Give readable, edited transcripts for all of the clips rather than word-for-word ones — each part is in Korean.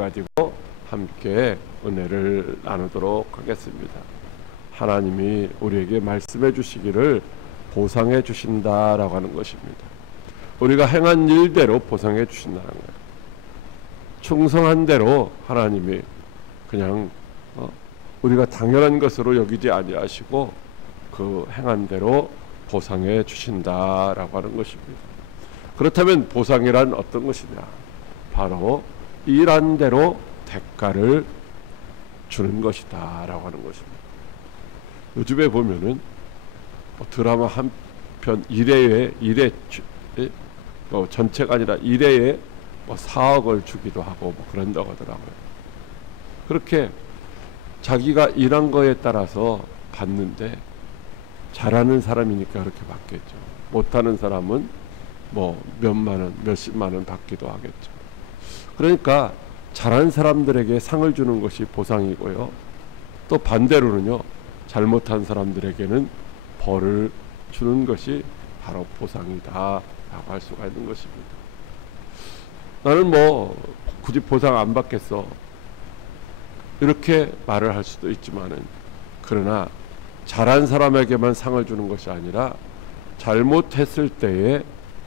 가지고 함께 은혜를 나누도록 하겠습니다. 하나님이 우리에게 말씀해 주시기를 보상해 주신다라고 하는 것입니다. 우리가 행한 일대로 보상해 주신다는 거예요. 충성한 대로 하나님이 그냥 우리가 당연한 것으로 여기지 아니하시고 그 행한 대로 보상해 주신다라고 하는 것입니다. 그렇다면 보상이란 어떤 것이냐? 바로 일한 대로 대가를 주는 것이다 라고 하는 것입니다. 요즘에 보면은 드라마 한 편 1회에 전체가 아니라 1회에 4억을 주기도 하고 그런다고 하더라고요. 그렇게 자기가 일한 거에 따라서 받는데 잘하는 사람이니까 그렇게 받겠죠. 못하는 사람은 몇만 원, 몇십만 원 받기도 하겠죠. 그러니까 잘한 사람들에게 상을 주는 것이 보상이고요. 또 반대로는요, 잘못한 사람들에게는 벌을 주는 것이 바로 보상이다 라고 할 수가 있는 것입니다. 나는 굳이 보상 안 받겠어 이렇게 말을 할 수도 있지만은, 그러나 잘한 사람에게만 상을 주는 것이 아니라 잘못했을 때에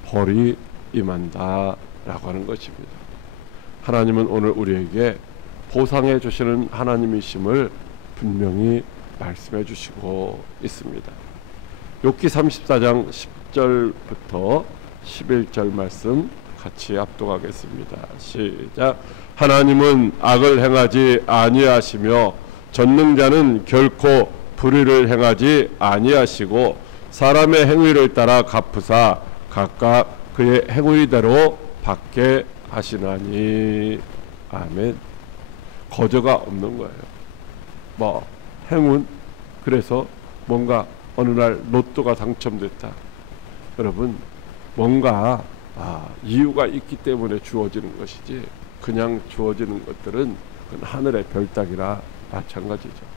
벌이 임한다 라고 하는 것입니다. 하나님은 오늘 우리에게 보상해 주시는 하나님이심을 분명히 말씀해 주시고 있습니다. 욥기 34장 10절부터 11절 말씀 같이 압독하겠습니다. 시작. 하나님은 악을 행하지 아니하시며 전능자는 결코 불의를 행하지 아니하시고 사람의 행위를 따라 갚으사 각각 그의 행위대로 받게 하시나니. 아멘. 거저가 없는 거예요. 행운, 그래서 뭔가 어느 날 로또가 당첨됐다. 여러분, 뭔가 이유가 있기 때문에 주어지는 것이지 그냥 주어지는 것들은 그건 하늘의 별 따기라 마찬가지죠.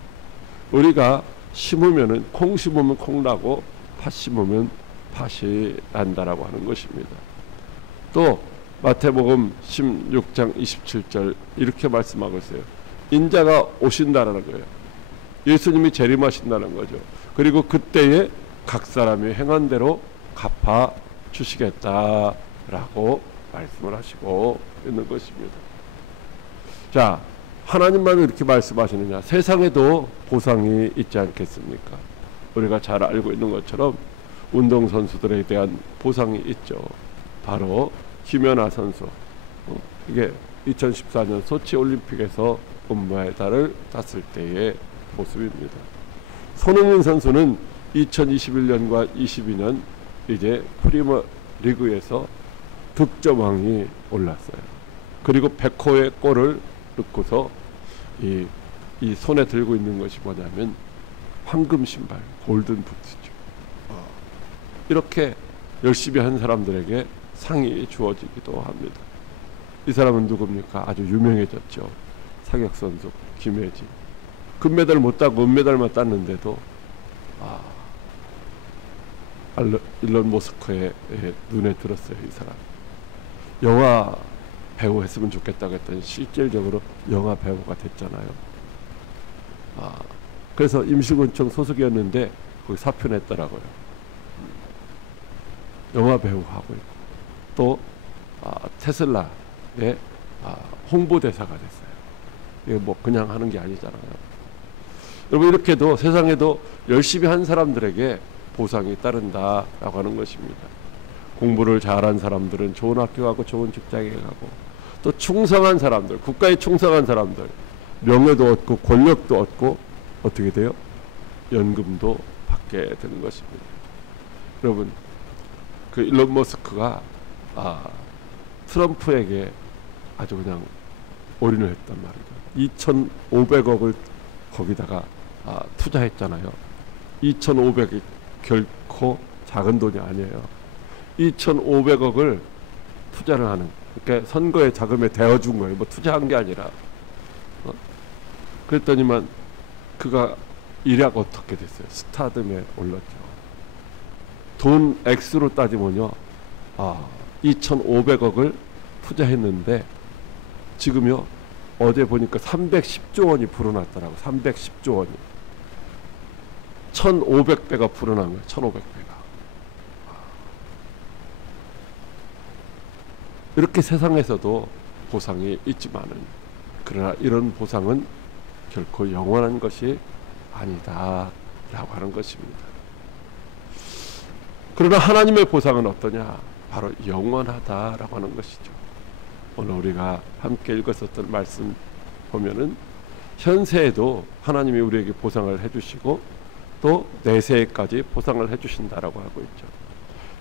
우리가 심으면은 콩 심으면 콩 나고 팥 심으면 팥이 난다라고 하는 것입니다. 또 마태복음 16장 27절 이렇게 말씀하고 있어요. 인자가 오신다라는 거예요. 예수님이 재림하신다는 거죠. 그리고 그때에 각 사람이 행한 대로 갚아 주시겠다라고 말씀을 하시고 있는 것입니다. 자, 하나님만 이렇게 말씀하시느냐? 세상에도 보상이 있지 않겠습니까? 우리가 잘 알고 있는 것처럼 운동선수들에 대한 보상이 있죠. 바로 김연아 선수, 이게 2014년 소치 올림픽에서 금메달을 땄을 때의 모습입니다. 손흥민 선수는 2021년과 22년 이제 프리미어 리그에서 득점왕이 올랐어요. 그리고 100호의 골을 넣고서 이 손에 들고 있는 것이 뭐냐면 황금 신발, 골든 부츠죠. 이렇게 열심히 한 사람들에게 상이 주어지기도 합니다. 이 사람은 누굽니까? 아주 유명해졌죠. 사격 선수 김혜지. 금메달 못 따고 은메달만 땄는데도 일론 머스크의 눈에 들었어요. 이 사람 영화 배우 했으면 좋겠다고 했더니 실질적으로 영화 배우가 됐잖아요. 그래서 임시군청 소속이었는데 거기 사표 냈더라고요. 영화 배우 하고 있고, 또 테슬라의 홍보대사가 됐어요. 이게 그냥 하는 게 아니잖아요. 여러분, 이렇게도 세상에도 열심히 한 사람들에게 보상이 따른다라고 하는 것입니다. 공부를 잘한 사람들은 좋은 학교 가고 좋은 직장에 가고, 또 충성한 사람들, 국가에 충성한 사람들, 명예도 얻고 권력도 얻고 어떻게 돼요? 연금도 받게 되는 것입니다. 여러분, 그 일론 머스크가 트럼프에게 아주 그냥 올인을 했단 말이죠. 2,500억을 거기다가 투자했잖아요. 2,500억이 결코 작은 돈이 아니에요. 2,500억을 투자를 하는, 그러니까 선거의 자금에 대어준 거예요. 투자한 게 아니라. 그랬더니만 그가 일약 어떻게 됐어요? 스타덤에 올랐죠. 돈 액수로 따지면요, 2,500억을 투자했는데 지금요 어제 보니까 310조 원이 불어났더라고. 310조 원이. 1500배가 불어난 거예요. 1500배가. 이렇게 세상에서도 보상이 있지만은, 그러나 이런 보상은 결코 영원한 것이 아니다 라고 하는 것입니다. 그러나 하나님의 보상은 어떠냐? 바로 영원하다라고 하는 것이죠. 오늘 우리가 함께 읽었었던 말씀 보면은 현세에도 하나님이 우리에게 보상을 해주시고 또 내세에까지 보상을 해주신다라고 하고 있죠.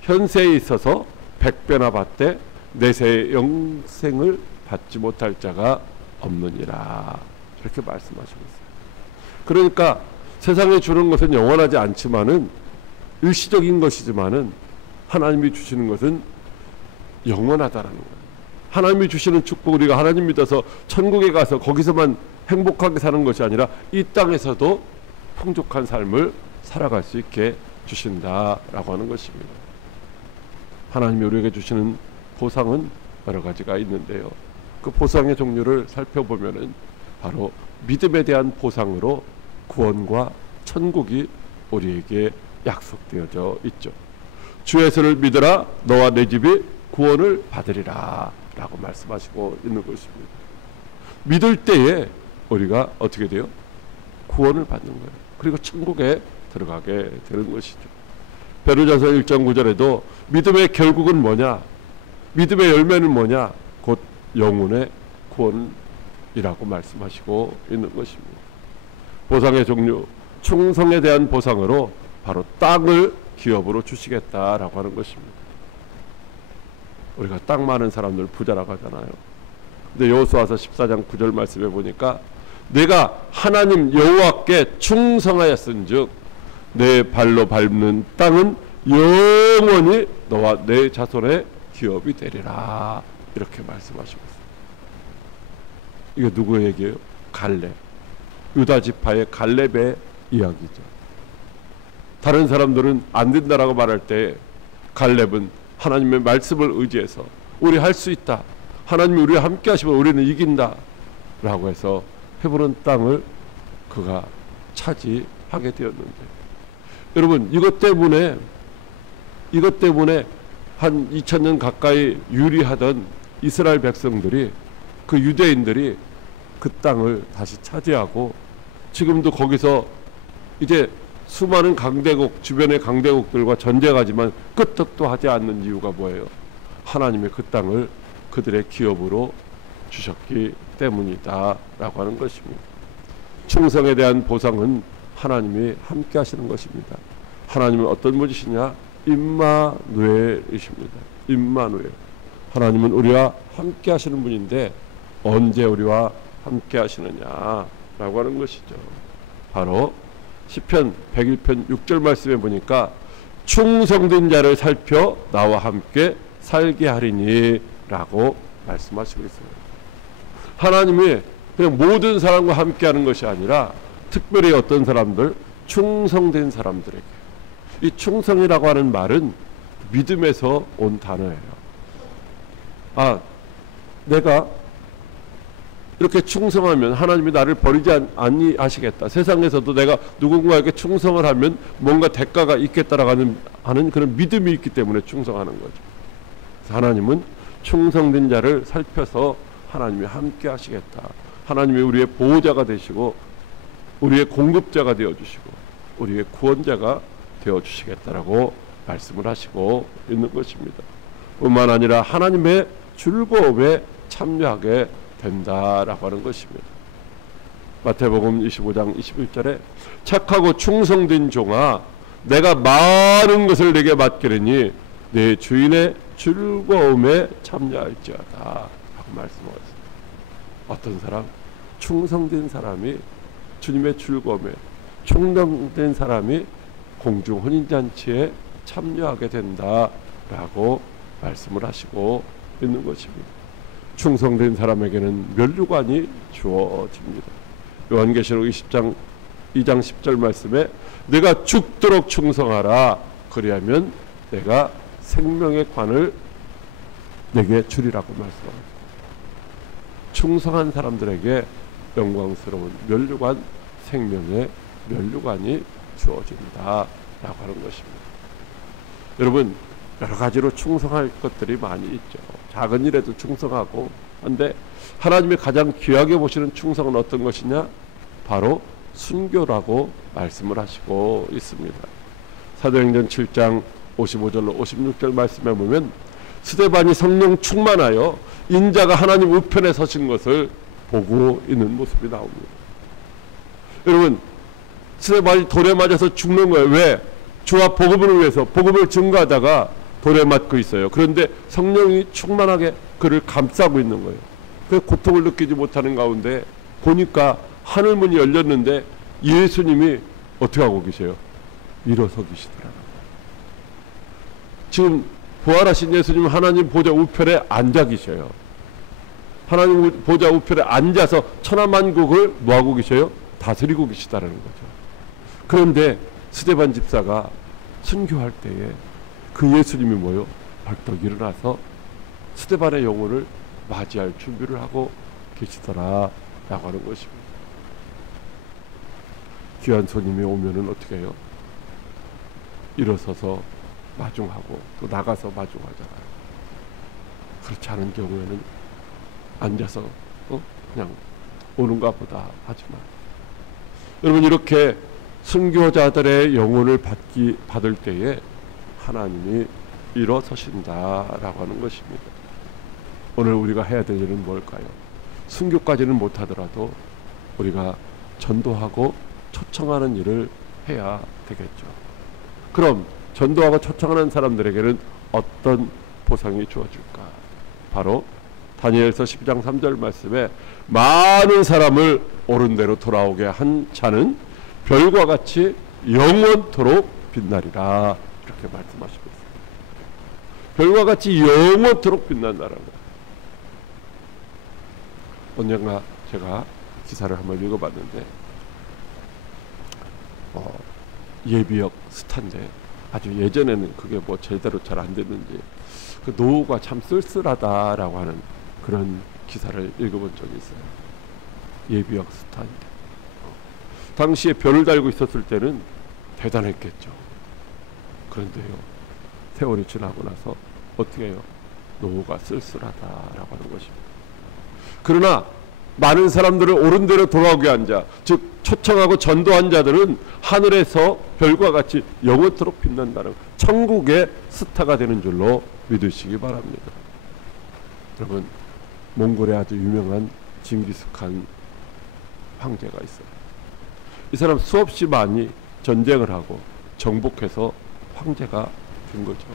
현세에 있어서 100배나 받되 내세의 영생을 받지 못할 자가 없느니라, 이렇게 말씀하시고 있어요. 그러니까 세상에 주는 것은 영원하지 않지만은, 일시적인 것이지만은 하나님이 주시는 것은 영원하다라는 거예요. 하나님이 주시는 축복, 우리가 하나님 믿어서 천국에 가서 거기서만 행복하게 사는 것이 아니라 이 땅에서도 풍족한 삶을 살아갈 수 있게 주신다라고 하는 것입니다. 하나님이 우리에게 주시는 보상은 여러 가지가 있는데요. 그 보상의 종류를 살펴보면은 바로 믿음에 대한 보상으로 구원과 천국이 우리에게 약속되어져 있죠. 주 예수를 믿으라, 너와 내 집이 구원을 받으리라 라고 말씀하시고 있는 것입니다. 믿을 때에 우리가 어떻게 돼요? 구원을 받는 거예요. 그리고 천국에 들어가게 되는 것이죠. 베드로전서 1장 9절에도 믿음의 결국은 뭐냐? 믿음의 열매는 뭐냐? 곧 영혼의 구원이라고 말씀하시고 있는 것입니다. 보상의 종류, 충성에 대한 보상으로 바로 땅을 기업으로 주시겠다라고 하는 것입니다. 우리가 땅 많은 사람들 부자라고 하잖아요. 근데 여호수아서 14장 9절 말씀에 보니까 내가 하나님 여호와께 충성하였은즉 내 발로 밟는 땅은 영원히 너와 내 자손의 기업이 되리라, 이렇게 말씀하시고 있어요. 이게 누구의 얘기예요? 갈렙, 유다 지파의 갈렙의 이야기죠. 다른 사람들은 안 된다라고 말할 때 갈렙은 하나님의 말씀을 의지해서 우리 할 수 있다, 하나님이 우리와 함께 하시면 우리는 이긴다 라고 해서 헤브론 땅을 그가 차지하게 되었는데, 여러분 이것 때문에 한 2000년 가까이 유리하던 이스라엘 백성들이, 그 유대인들이 그 땅을 다시 차지하고 지금도 거기서 이제 수많은 강대국, 주변의 강대국들과 전쟁하지만 끄떡도 하지 않는 이유가 뭐예요? 하나님의 그 땅을 그들의 기업으로 주셨기 때문이다 라고 하는 것입니다. 충성에 대한 보상은 하나님이 함께 하시는 것입니다. 하나님은 어떤 분이시냐? 임마누엘이십니다. 임마누엘. 하나님은 우리와 함께 하시는 분인데 언제 우리와 함께 하시느냐 라고 하는 것이죠. 바로 시편 101편 6절 말씀에 보니까 충성된 자를 살펴 나와 함께 살게 하리니 라고 말씀하시고 있어요. 하나님이 그냥 모든 사람과 함께 하는 것이 아니라 특별히 어떤 사람들, 충성된 사람들에게. 이 충성이라고 하는 말은 믿음에서 온 단어예요. 아, 내가 이렇게 충성하면 하나님이 나를 버리지 아니하시겠다. 세상에서도 내가 누군가에게 충성을 하면 뭔가 대가가 있겠다라고 하는 그런 믿음이 있기 때문에 충성하는 거죠. 하나님은 충성된 자를 살펴서 하나님이 함께 하시겠다. 하나님이 우리의 보호자가 되시고 우리의 공급자가 되어주시고 우리의 구원자가 되어주시겠다라고 말씀을 하시고 있는 것입니다. 뿐만 아니라 하나님의 즐거움에 참여하게 된다라고 하는 것입니다. 마태복음 25장 21절에 착하고 충성된 종아, 내가 많은 것을 내게 맡기리니 내 주인의 즐거움에 참여할지어다 라고 말씀하셨습니다. 어떤 사람? 충성된 사람이 주님의 즐거움에, 충성된 사람이 공중 혼인잔치에 참여하게 된다라고 말씀을 하시고 있는 것입니다. 충성된 사람에게는 면류관이 주어집니다. 요한계시록 2장 10절 말씀에 내가 죽도록 충성하라, 그리하면 내가 생명의 관을 내게 주리라고 말씀합니다. 충성한 사람들에게 영광스러운 면류관, 생명의 면류관이 주어진다라고 하는 것입니다. 여러분, 여러 가지로 충성할 것들이 많이 있죠. 작은 일에도 충성하고 한데 하나님이 가장 귀하게 보시는 충성은 어떤 것이냐? 바로 순교라고 말씀을 하시고 있습니다. 사도행전 7장 55절로 56절 말씀에 보면 스데반이 성령 충만하여 인자가 하나님 우편에 서신 것을 보고 있는 모습이 나옵니다. 여러분, 스데반이 돌에 맞아서 죽는 거예요. 왜? 주와 복음을 위해서 복음을 증거하다가 돌에 맞고 있어요. 그런데 성령이 충만하게 그를 감싸고 있는 거예요. 그 고통을 느끼지 못하는 가운데 보니까 하늘 문이 열렸는데 예수님이 어떻게 하고 계세요? 일어서 계시더라고요. 지금 부활하신 예수님은 하나님 보좌 우편에 앉아 계셔요. 하나님 보좌 우편에 앉아서 천하만국을 뭐하고 계셔요? 다스리고 계시다라는 거죠. 그런데 스데반 집사가 순교할 때에 그 예수님이 뭐요? 벌떡 일어나서 스데반의 영혼을 맞이할 준비를 하고 계시더라 라고 하는 것입니다. 귀한 손님이 오면은 어떻게 해요? 일어서서 마중하고 또 나가서 마중하잖아요. 그렇지 않은 경우에는 앉아서 그냥 오는가 보다 하지만, 여러분, 이렇게 순교자들의 영혼을 받을 때에 하나님이 일어서신다라고 하는 것입니다. 오늘 우리가 해야 될 일은 뭘까요? 순교까지는 못하더라도 우리가 전도하고 초청하는 일을 해야 되겠죠. 그럼 전도하고 초청하는 사람들에게는 어떤 보상이 주어질까? 바로 다니엘서 12장 3절 말씀에 많은 사람을 옳은 대로 돌아오게 한 자는 별과 같이 영원토록 빛나리라, 이렇게 말씀하시고 있습니다. 별과 같이 영원토록 빛난다라는 거예요. 언젠가 제가 기사를 한번 읽어봤는데 예비역 스타인데 아주 예전에는 그게 뭐 제대로 잘 안 됐는지 그 노후가 참 쓸쓸하다라고 하는 그런 기사를 읽어본 적이 있어요. 예비역 스타인데 당시에 별을 달고 있었을 때는 대단했겠죠. 그런데요, 세월이 지나고 나서 어떻게 해요? 노후가 쓸쓸하다라고 하는 것입니다. 그러나 많은 사람들을 옳은 대로 돌아오게 한 자, 즉 초청하고 전도한 자들은 하늘에서 별과 같이 영원토록 빛난다는 천국의 스타가 되는 줄로 믿으시기 바랍니다. 여러분, 몽골에 아주 유명한 징기스칸 황제가 있어요. 이 사람 수없이 많이 전쟁을 하고 정복해서 황제가 된 거죠.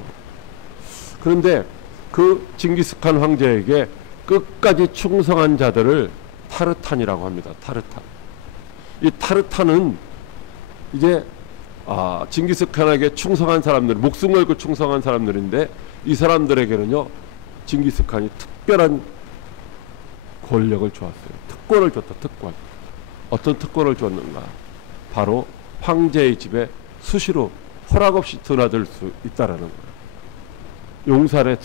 그런데 그 징기스칸 황제에게 끝까지 충성한 자들을 타르탄이라고 합니다. 타르탄. 이 타르탄은 이제 징기스칸에게 충성한 사람들, 목숨 걸고 충성한 사람들인데, 이 사람들에게는요 징기스칸이 특별한 권력을 주었어요. 특권을 줬다. 특권. 어떤 특권을 줬는가? 바로 황제의 집에 수시로 허락 없이 드나들 수 있다라는 거예요. 용살에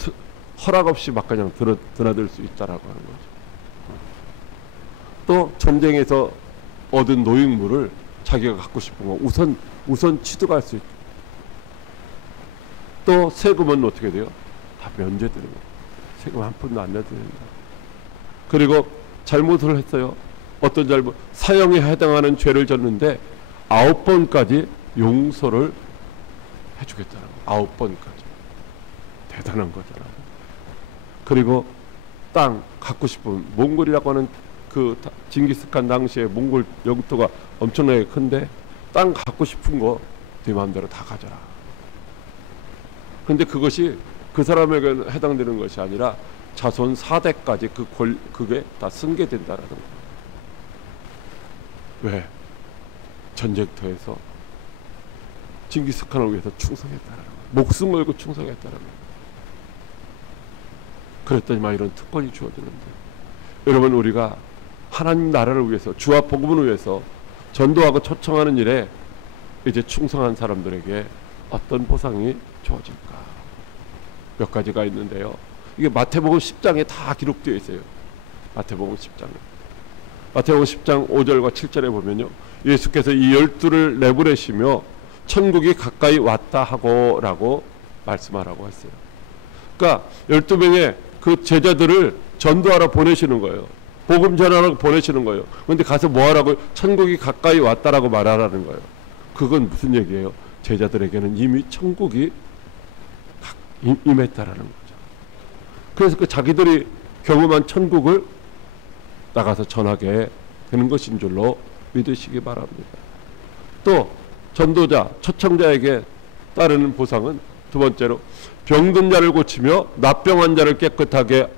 허락 없이 막 그냥 드나들 수 있다라고 하는 거죠. 또 전쟁에서 얻은 노획물을 자기가 갖고 싶은 거 우선 취득할 수 있고, 또 세금은 어떻게 돼요? 다 면제되는 거예요. 세금 한 푼도 안 내도 된다. 그리고 잘못을 했어요. 어떤 잘못, 사형에 해당하는 죄를 졌는데 9번까지 용서를 해주겠다는 거예요. 9번까지. 대단한 거잖아요. 그리고 땅 갖고 싶은, 몽골이라고 하는 그 징기스칸 당시에 몽골 영토가 엄청나게 큰데 땅 갖고 싶은 거 네 마음대로 다 가져라. 근데 그것이 그 사람에게 해당되는 것이 아니라 자손 4대까지 그게 다 승계된다라는 거예요. 왜? 전쟁터에서 징기스칸을 위해서 충성했다라는 거예요. 목숨 걸고 충성했다라는 거예요. 그랬더니 막 이런 특권이 주어지는데, 여러분, 우리가 하나님 나라를 위해서, 주와 복음을 위해서 전도하고 초청하는 일에 이제 충성한 사람들에게 어떤 보상이 주어질까? 몇 가지가 있는데요. 이게 마태복음 10장에 다 기록되어 있어요. 마태복음 10장은. 마태복음 10장 5절과 7절에 보면요, 예수께서 이 12를 내보내시며 천국이 가까이 왔다 하고 라고 말씀하라고 했어요. 그러니까 12명의 그 제자들을 전도하러 보내시는 거예요. 복음 전하라고 보내시는 거예요. 그런데 가서 뭐 하라고? 천국이 가까이 왔다라고 말하라는 거예요. 그건 무슨 얘기예요? 제자들에게는 이미 천국이 임했다라는 거죠. 그래서 그 자기들이 경험한 천국을 나가서 전하게 되는 것인 줄로 믿으시기 바랍니다. 또 전도자, 초청자에게 따르는 보상은 두 번째로 병든 자를 고치며 납병한 자를 깨끗하게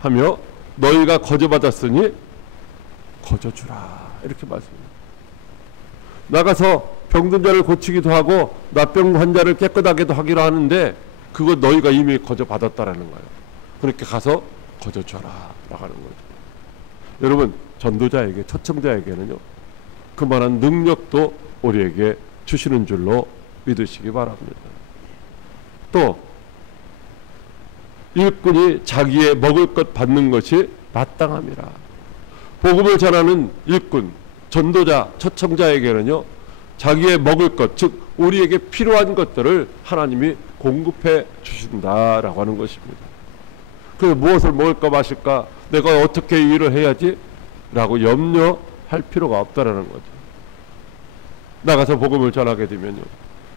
하며 너희가 거저받았으니 거저주라, 이렇게 말씀합니다. 나가서 병든 자를 고치기도 하고 납병 환자를 깨끗하게도 하기로 하는데 그거 너희가 이미 거저받았다라는 거예요. 그렇게 가서 거저줘라 나가는 거죠. 여러분, 전도자에게, 초청자에게는요, 그만한 능력도 우리에게 주시는 줄로 믿으시기 바랍니다. 또 일꾼이 자기의 먹을 것 받는 것이 마땅함이라. 복음을 전하는 일꾼, 전도자, 초청자에게는요, 자기의 먹을 것, 즉 우리에게 필요한 것들을 하나님이 공급해 주신다라고 하는 것입니다. 그래서 무엇을 먹을까 마실까, 내가 어떻게 일을 해야지 라고 염려할 필요가 없다라는 거죠. 나가서 복음을 전하게 되면요,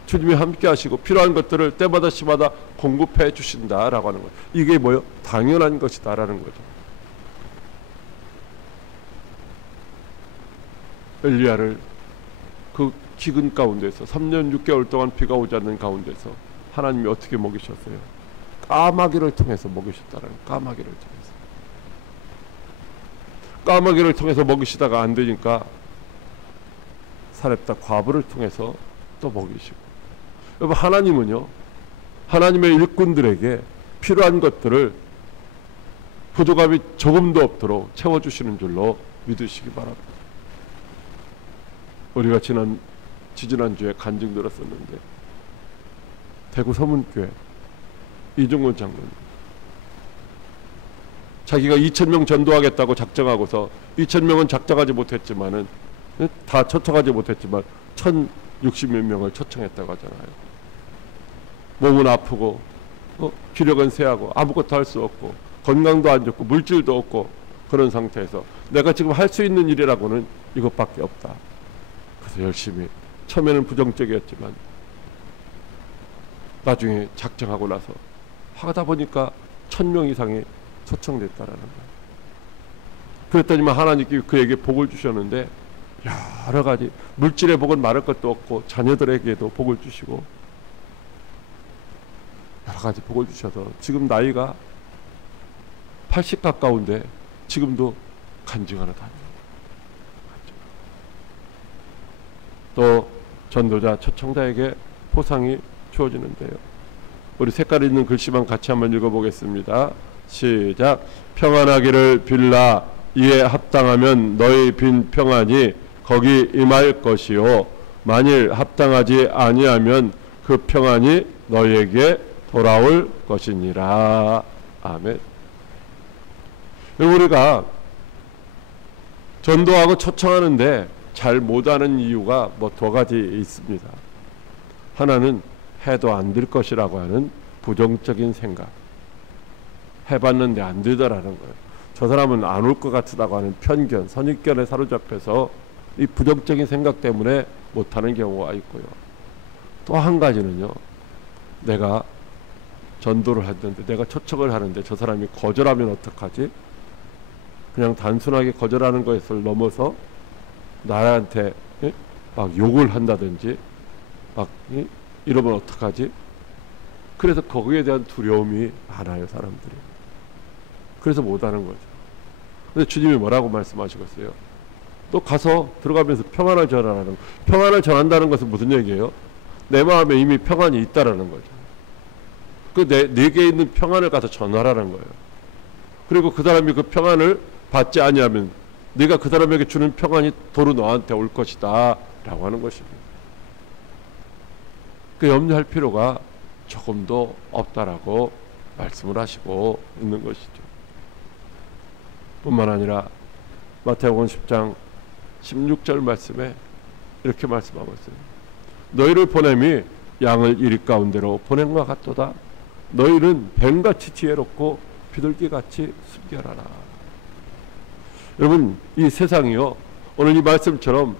주님이 함께 하시고 필요한 것들을 때마다 시마다 공급해 주신다라고 하는 거죠. 이게 뭐요? 당연한 것이다라는 거죠. 엘리야를 그 기근 가운데서 3년 6개월 동안 비가 오지 않는 가운데서 하나님이 어떻게 먹이셨어요? 까마귀를 통해서 먹이셨다라는 거예요. 까마귀를 통해서. 까마귀를 통해서 먹이시다가 안 되니까 사렙다 과부를 통해서 또 먹이시고. 여러분, 하나님은요, 하나님의 일꾼들에게 필요한 것들을 부족함이 조금도 없도록 채워주시는 줄로 믿으시기 바랍니다. 우리가 지지난주에 간증 들었었는데, 대구 서문교회 이종원 장로님, 자기가 2,000명 전도하겠다고 작정하고서 2,000명은 작정하지 못했지만은, 다 초청하지 못했지만 1,060몇 명을 초청했다고 하잖아요. 몸은 아프고 기력은 쇠하고 아무것도 할 수 없고 건강도 안 좋고 물질도 없고 그런 상태에서 내가 지금 할 수 있는 일이라고는 이것밖에 없다. 그래서 열심히, 처음에는 부정적이었지만 나중에 작정하고 나서 하다 보니까 1,000명 이상이 초청됐다라는 거예요. 그랬더니만 하나님께 그에게 복을 주셨는데, 여러 가지 물질의 복은 말할 것도 없고 자녀들에게도 복을 주시고 여러 가지 복을 주셔서 지금 나이가 80 가까운데 지금도 간증하러 다녀요. 또 전도자, 초청자에게 보상이 주어지는데요. 우리 색깔 있는 글씨만 같이 한번 읽어보겠습니다. 시작. 평안하기를 빌라. 이에 합당하면 너희 빈 평안이 거기 임할 것이요, 만일 합당하지 아니하면 그 평안이 너희에게 돌아올 것이니라. 아멘. 우리가 전도하고 초청하는데 잘 못하는 이유가 뭐 두 가지 있습니다. 하나는 해도 안 될 것이라고 하는 부정적인 생각. 해봤는데 안 되더라는 거예요. 저 사람은 안 올 것 같다고 하는 편견, 선입견에 사로잡혀서 이 부정적인 생각 때문에 못하는 경우가 있고요. 또 한 가지는요, 내가 전도를 하는데, 내가 초청을 하는데 저 사람이 거절하면 어떡하지? 그냥 단순하게 거절하는 것을 넘어서 나한테 막 욕을 한다든지 막 이러면 어떡하지? 그래서 거기에 대한 두려움이 많아요, 사람들이. 그래서 못하는 거죠. 근데 주님이 뭐라고 말씀하시겠어요? 또 가서 들어가면서 평안을 전하라는, 평안을 전한다는 것은 무슨 얘기예요? 내 마음에 이미 평안이 있다라는 거죠. 그 내게 있는 평안을 가서 전하라는 거예요. 그리고 그 사람이 그 평안을 받지 아니하면 네가 그 사람에게 주는 평안이 도로 너한테 올 것이다 라고 하는 것입니다. 그 염려할 필요가 조금도 없다라고 말씀을 하시고 있는 것이죠. 뿐만 아니라 마태복음 10장 16절 말씀에 이렇게 말씀하고 있어요. 너희를 보냄이 양을 이리 가운데로 보냄과 같도다. 너희는 뱀같이 지혜롭고 비둘기같이 순결하라. 여러분, 이 세상이요, 오늘 이 말씀처럼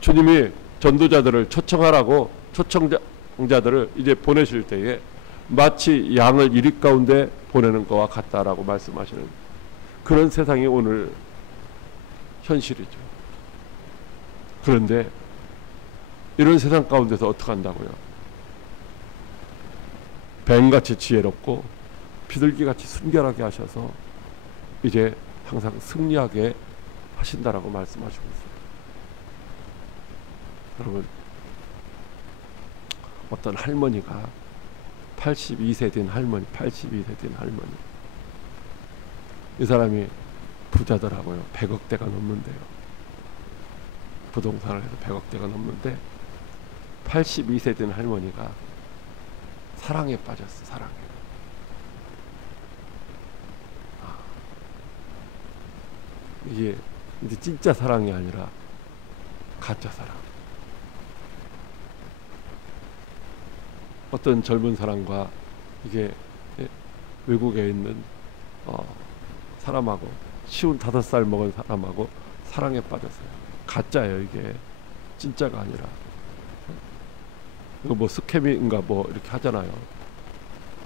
주님이 전도자들을 초청하라고 초청자들을 이제 보내실 때에 마치 양을 이리 가운데 보내는 것과 같다라고 말씀하시는 그런 세상이 오늘 현실이죠. 그런데 이런 세상 가운데서 어떻게 한다고요? 뱀같이 지혜롭고 비둘기같이 순결하게 하셔서 이제 항상 승리하게 하신다라고 말씀하시고 있어요. 여러분, 어떤 할머니가 82세 된 할머니, 이 사람이 부자더라고요. 100억대가 넘는데요. 부동산을 해서 100억대가 넘는데 82세 된 할머니가 사랑에 빠졌어. 사랑에. 이게 이제 진짜 사랑이 아니라 가짜 사랑. 어떤 젊은 사람과 이게 외국에 있는 사람하고 55살 먹은 사람하고 사랑에 빠졌어요. 가짜예요. 이게 진짜가 아니라. 이거 뭐 스캠인가 뭐 이렇게 하잖아요.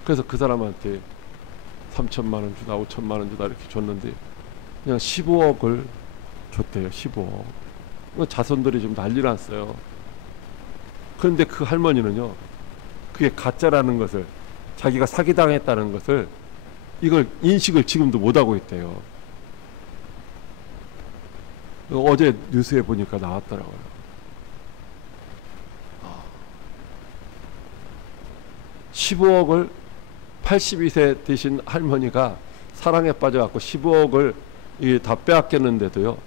그래서 그 사람한테 3천만 원 주다 5천만 원 주다 이렇게 줬는데 그냥 15억을 줬대요. 15억. 자손들이 좀 난리 났어요. 그런데 그 할머니는요, 그게 가짜라는 것을, 자기가 사기당했다는 것을, 이걸 인식을 지금도 못하고 있대요. 어제 뉴스에 보니까 나왔더라고요. 15억을 82세 되신 할머니가 사랑에 빠져갖고 15억을 다 빼앗겼는데도요,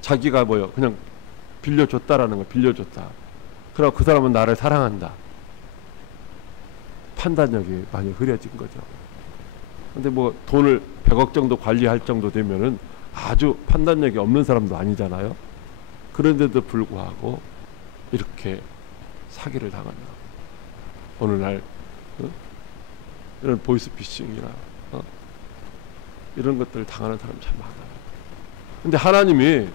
자기가 뭐요, 그냥 빌려줬다라는 거, 빌려줬다. 그러고 그 사람은 나를 사랑한다. 판단력이 많이 흐려진 거죠. 근데 뭐 돈을 100억 정도 관리할 정도 되면은 아주 판단력이 없는 사람도 아니잖아요. 그런데도 불구하고 이렇게 사기를 당한다. 오늘날 이런 보이스피싱이나 이런 것들을 당하는 사람 참 많아요. 근데 하나님이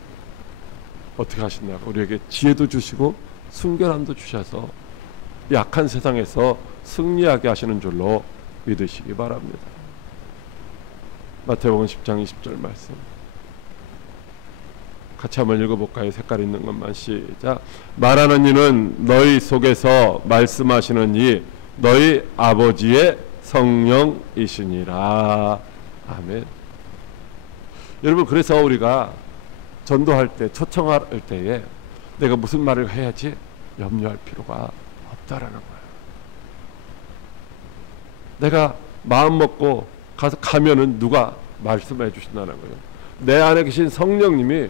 어떻게 하신다고? 우리에게 지혜도 주시고 순결함도 주셔서 약한 세상에서 승리하게 하시는 줄로 믿으시기 바랍니다. 마태복음 10장 20절 말씀 같이 한번 읽어볼까요? 색깔 있는 것만. 시작. 말하는 이는 너희 속에서 말씀하시는 이 너희 아버지의 성령이시니라. 아멘. 여러분, 그래서 우리가 전도할 때, 초청할 때에 내가 무슨 말을 해야지 염려할 필요가 없다라는 거예요. 내가 마음 먹고 가면은 누가 말씀해 주신다는 거예요. 내 안에 계신 성령님이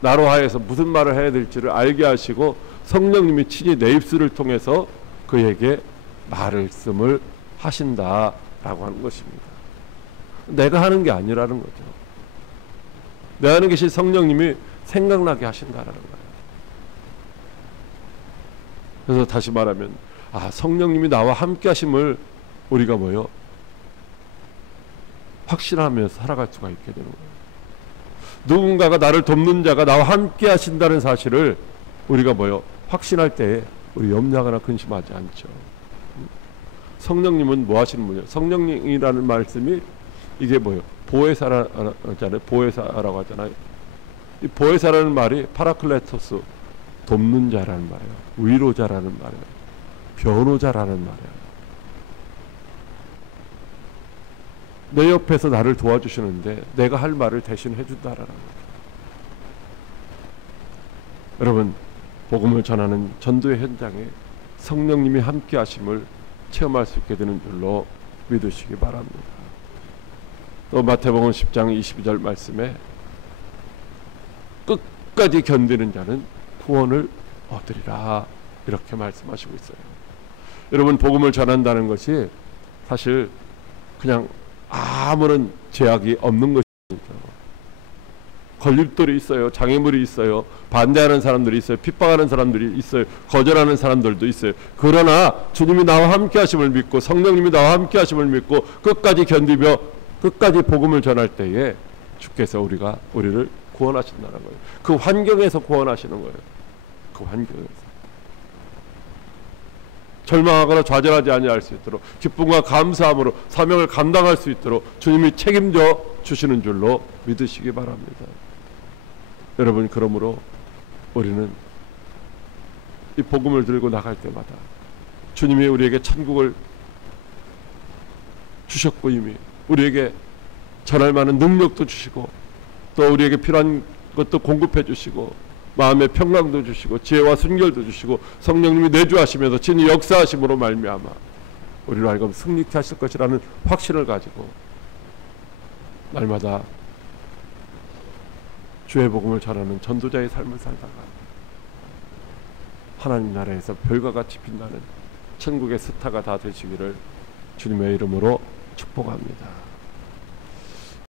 나로 하여서 무슨 말을 해야 될지를 알게 하시고 성령님이 친히 내 입술을 통해서 그에게 말씀을 하신다라고 하는 것입니다. 내가 하는 게 아니라는 거죠. 내 안에 계신 성령님이 생각나게 하신다라는 거예요. 그래서 다시 말하면 성령님이 나와 함께 하심을 우리가 뭐요? 확신하면서 살아갈 수가 있게 되는 거예요. 누군가가 나를 돕는 자가 나와 함께 하신다는 사실을 우리가 뭐요? 확신할 때에 우리 염려하거나 근심하지 않죠. 성령님은 뭐 하시는 분이에요? 성령님이라는 말씀이 이게 뭐예요? 보혜사라고 하잖아요. 이 보혜사라는 말이 파라클레토스, 돕는 자라는 말이에요. 위로자라는 말이에요. 변호자라는 말이에요. 내 옆에서 나를 도와주시는데 내가 할 말을 대신 해준다라는 거예요. 여러분, 복음을 전하는 전도의 현장에 성령님이 함께 하심을 체험할 수 있게 되는 줄로 믿으시기 바랍니다. 또 마태복음 10장 22절 말씀에 끝까지 견디는 자는 구원을 얻으리라 이렇게 말씀하시고 있어요. 여러분, 복음을 전한다는 것이 사실 그냥 아무런 제약이 없는 것이죠. 걸림돌이 있어요. 장애물이 있어요. 반대하는 사람들이 있어요. 핍박하는 사람들이 있어요. 거절하는 사람들도 있어요. 그러나 주님이 나와 함께 하심을 믿고 성령님이 나와 함께 하심을 믿고 끝까지 견디며 끝까지 복음을 전할 때에 주께서 우리를 구원하신다는 거예요. 그 환경에서 구원하시는 거예요. 그 환경에서. 절망하거나 좌절하지 아니할 수 있도록 기쁨과 감사함으로 사명을 감당할 수 있도록 주님이 책임져 주시는 줄로 믿으시기 바랍니다. 여러분, 그러므로 우리는 이 복음을 들고 나갈 때마다 주님이 우리에게 천국을 주셨고 이미 우리에게 전할 만한 능력도 주시고 또 우리에게 필요한 것도 공급해 주시고 마음의 평강도 주시고 지혜와 순결도 주시고 성령님이 내주하시면서 친히 역사하심으로 말미암아 우리로 하여금 승리케 하실 것이라는 확신을 가지고 날마다 주의 복음을 전하는 전도자의 삶을 살다가 하나님 나라에서 별과 같이 빛나는 천국의 스타가 다 되시기를 주님의 이름으로 축복합니다.